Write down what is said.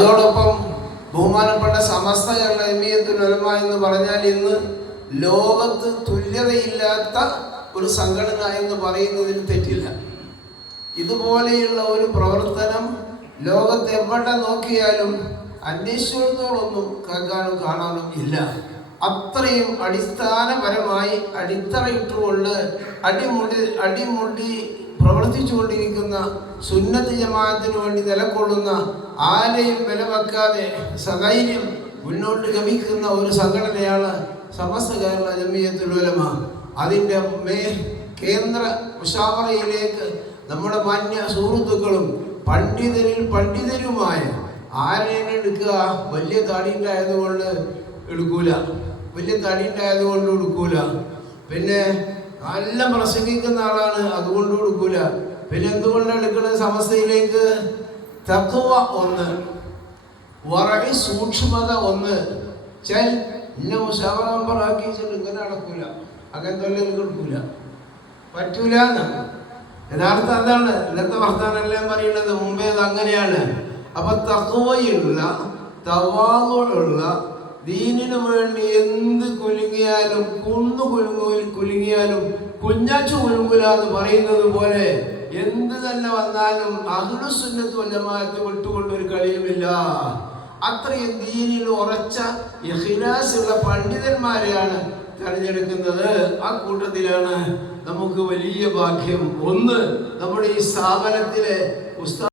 അതോടൊപ്പം ബഹുമാനപ്പെട്ട സമസ്ത ജമിയത്തുൽ ഉലമ എന്ന് പറഞ്ഞാൽ ഇന്ന് ലോകത്ത് തുല്യതയില്ലാത്ത ഒരു സംഘടന എന്ന് പറയുന്നതിൽ തെറ്റില്ല. ഇതുപോലെയുള്ള ഒരു പ്രവർത്തനം ലോകത്ത് എവിടെ നോക്കിയാലും അന്വേഷിച്ചിടത്തോളൊന്നും കേൾക്കാനും കാണാനും ഇല്ല. അത്രയും അടിസ്ഥാനപരമായി അടിത്തറയിട്ടുകൊണ്ട് അടിമുടി പ്രവർത്തിച്ചുകൊണ്ടിരിക്കുന്ന സുന്നത്ത് ജമാഅത്തിന് വേണ്ടി നിലകൊള്ളുന്ന, ആരെയും വില വെക്കാതെ സധൈര്യം മുന്നോട്ട് ഗമിക്കുന്ന ഒരു സംഘടനയാണ് സമസ്ത കേരള ജമിയത്തുൽ ഉലമ. അതിൻ്റെ കേന്ദ്ര മുശാവറയിലേക്ക് നമ്മുടെ മാന്യ സുഹൃത്തുക്കളും പണ്ഡിതരുമായ ആരെയും എടുക്കുക. വലിയ താടിയുണ്ടായതുകൊണ്ട് എടുക്കൂല, പിന്നെ നല്ല പ്രസംഗിക്കുന്ന ആളാണ് അതുകൊണ്ട് എടുക്കൂല. പിന്നെ എന്തുകൊണ്ടാണ് എടുക്കുന്നത്? സമസ്തയിലേക്ക് തഖ്വ ഒന്ന്, വറഇ സൂക്ഷ്മത ഒന്ന്. ഇന്ന മുശാവറ മെമ്പറാക്കി ഇങ്ങനെ നടക്കൂല, അങ്ങനത്തെ എടുക്കൂല, പറ്റൂല എന്നാണ് യഥാർത്ഥം. അതാണ് ഇന്നത്തെ വർത്താനെല്ലാം പറയുന്നത്. മുമ്പേ അത് അങ്ങനെയാണ്. അപ്പൊ തഖ്വയുള്ള, തവാളുള്ള, ദീനിനു വേണ്ടി എന്ത് കുലുങ്ങിയാലും കുലുങ്ങിയാലും കുഞ്ഞാച്ചു കുലുങ്ങുല എന്ന് പറയുന്നത് പോലെ എന്ത് തന്നെ വന്നാലും അഹ്ലുസുന്നത്ത് വൽ ജമാഅത്ത് വിട്ടുകൊണ്ട് ഒരു കളിയുമില്ല. അത്രയും ദീനിൽ ഉറച്ച ഇഖ്ലാസുള്ള പണ്ഡിതന്മാരെയാണ് തെരഞ്ഞെടുക്കുന്നത്. ആ കൂട്ടത്തിലാണ് നമുക്ക് വലിയ ഭാഗ്യം. ഒന്ന്, നമ്മുടെ ഈ സ്ഥാപനത്തിലെ